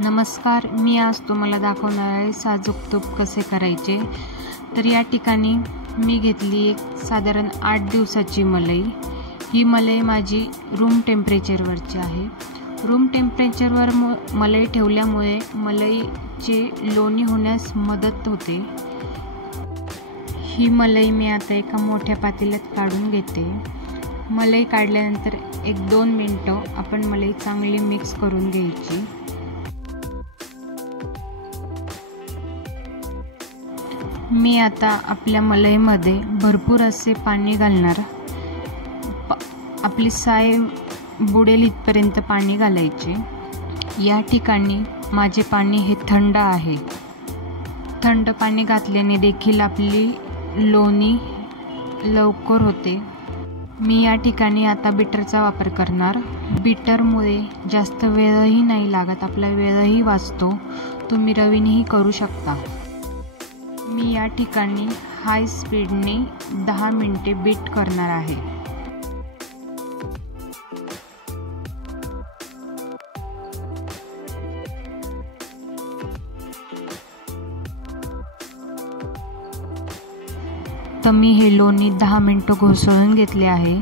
नमस्कार, मी आज तुम्हाला दाखवणार आहे साजूक तूप कसे करायचे। तर या ठिकाणी मी घेतली एक साधारण 8 दिवसाची मलाई। ही मलाई माझी रूम टेम्परेचरवरची आहे। रूम टेम्परेचरवर मलाई ठेवल्यामुळे मलाईचे लोणी होण्यास मदत होते। ही मलाई मी आता एका मोठ्या पातेल्यात काढून घेते। मलाई काढल्यानंतर 1-2 मिनिटं आपण मलाई चांगली मिक्स करून घ्यायची। मी आता आपल्या मलाईमध्ये भरपूर असे पाणी घालणार। आपली साय बुडेल इथपर्यंत पाणी घालायचे। या ठिकाणी माझे पाणी हे थंड आहे। थंड पाणी घातल्याने देखील आपली लोणी लवकर होते। मी या ठिकाणी आता बीटरचा वापर करणार। बीटरमुळे जास्त वेळही नाही लागत, आपला वेळही वाचतो। तुम्ही रवीनेही करू शकता। मी या ठिकाणी हाय स्पीडने 10 मिनिटे बीट करणार आहे। तर मी हे लोणी 10 मिनिटं घोसळून घेतले आहे।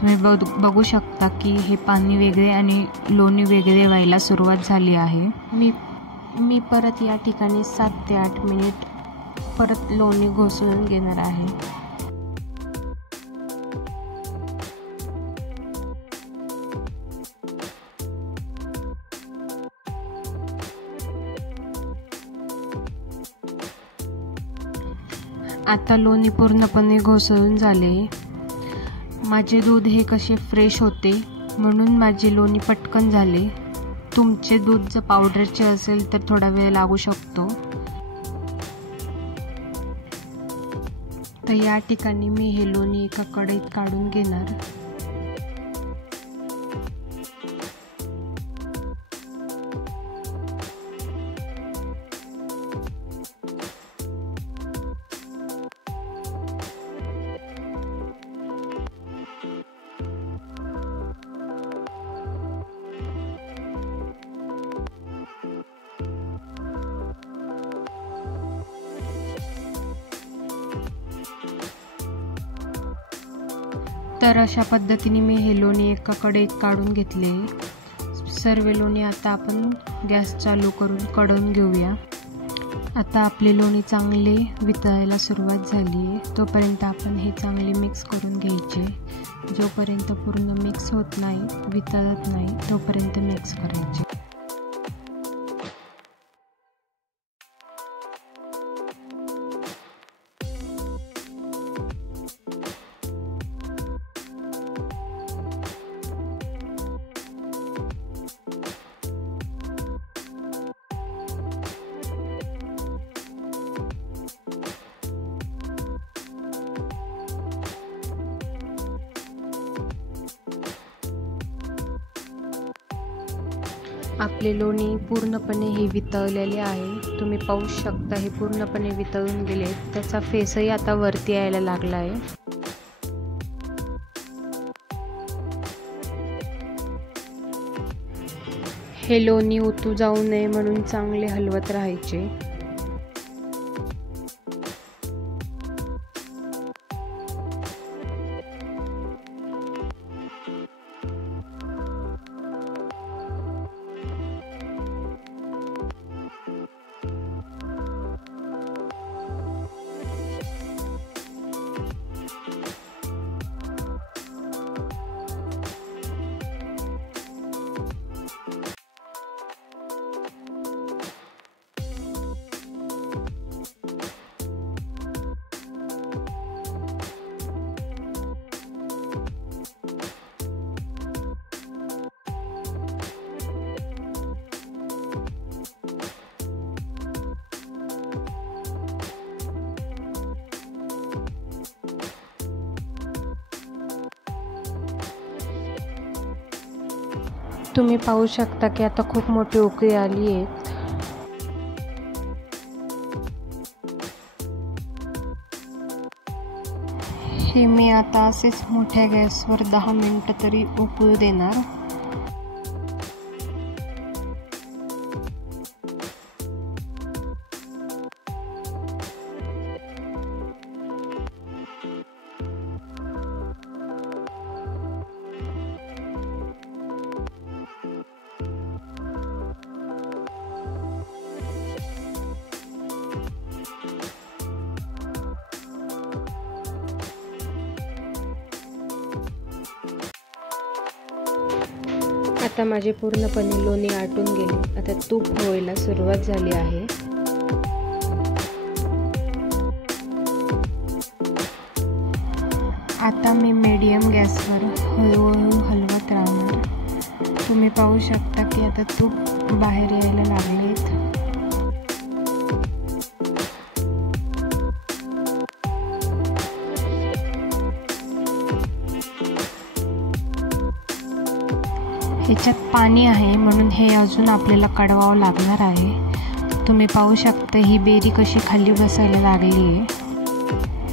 तुम्ही बघू शकता की हे पाणी वेगळे आणि लोणी वेगळे व्हायला सुरुवात झाली आहे। मी परत या ठिकाणी 7 ते 8 मिनिट परत लोणी घोसळून घेणार आहे। आता लोणी पूर्णपणे घोसळून झाले। माझे दूध हे कसे फ्रेश होते म्हणून माझे लोणी पटकन झाले। तुमचे दूध जर पावडरचे असेल तर थोडा वेळ लागू शकतो। तर या ठिकाणी मी हे लोणी एका कढईत काढून घेणार। तर अशा पद्धतीने मी हे लोणी एका कढईत काढून घेतले। सर्व लोणी आता आपण गॅस चालू करून कढवून घेऊया। आता आपले लोणी चांगले वितळायला सुरुवात झाली आहे। तोपर्यंत आपण हे चांगले मिक्स करून घ्यायचे। जोपर्यंत पूर्ण मिक्स होत नाही, वितळत नाही, तोपर्यंत मिक्स करायचे। आपले लोणी पूर्णपणे हे वितळलेले आहे। तुम्ही पाहू शकता हे पूर्णपणे वितळून गेले। त्याचा फेसही आता वरती यायला लागला आहे। हे लोणी उतू जाऊ नये म्हणून चांगले हलवत राहायचे। तुम्ही पाहू शकता की आता खूप मोठी उकळी आली आहे। हे मी आता असेच मोठ्या गॅसवर 10 मिनिटं तरी उकळू देणार। आता माझे पूर्णपणे लोणी आटून गेले. आता तूप व्हायला सुरुवात झाली आहे. आता मी मीडियम गॅसवर हळूहळू हलवत राहणार. तुम्ही पाहू शकता की आता तूप बाहेर यायला लागलेत. ह्याच्यात पाणी आहे म्हणून हे अजून आपल्याला कढवावं लागणार आहे. तुम्ही पाहू शकता ही बेरी कशी खाली बसायला लागली आहे.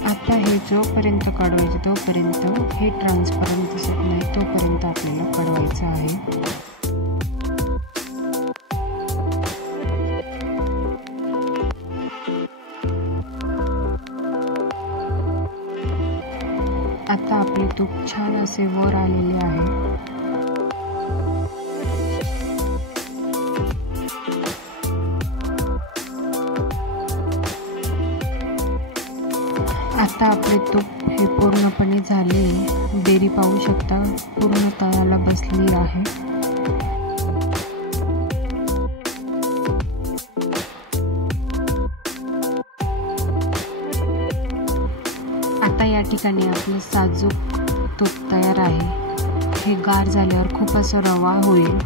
आता हे जोपर्यंत कढवायचं तोपर्यंत हे ट्रान्सपरंट दिसत नाही तोपर्यंत आपल्याला कढवायचं आहे. आता आपले तूप छान असे वर आलेले आहे. आता आपले तूप हे पूर्णपणे झाले. बेरी पाहू शकता पूर्ण तळाला बसली आहे. आता या ठिकाणी आपलं साजूक तूप तयार आहे. हे गार झाल्यावर खूप असं रवा होईल.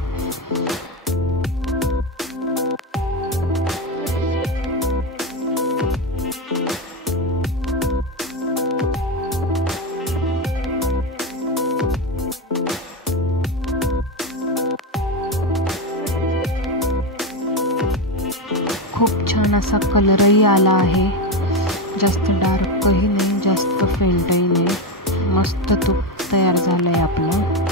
खूप छान असा कलरही आला आहे. जास्त डार्कही नाही जास्त फेंटही नाही. मस्त तूप तयार झालं आहे आपलं.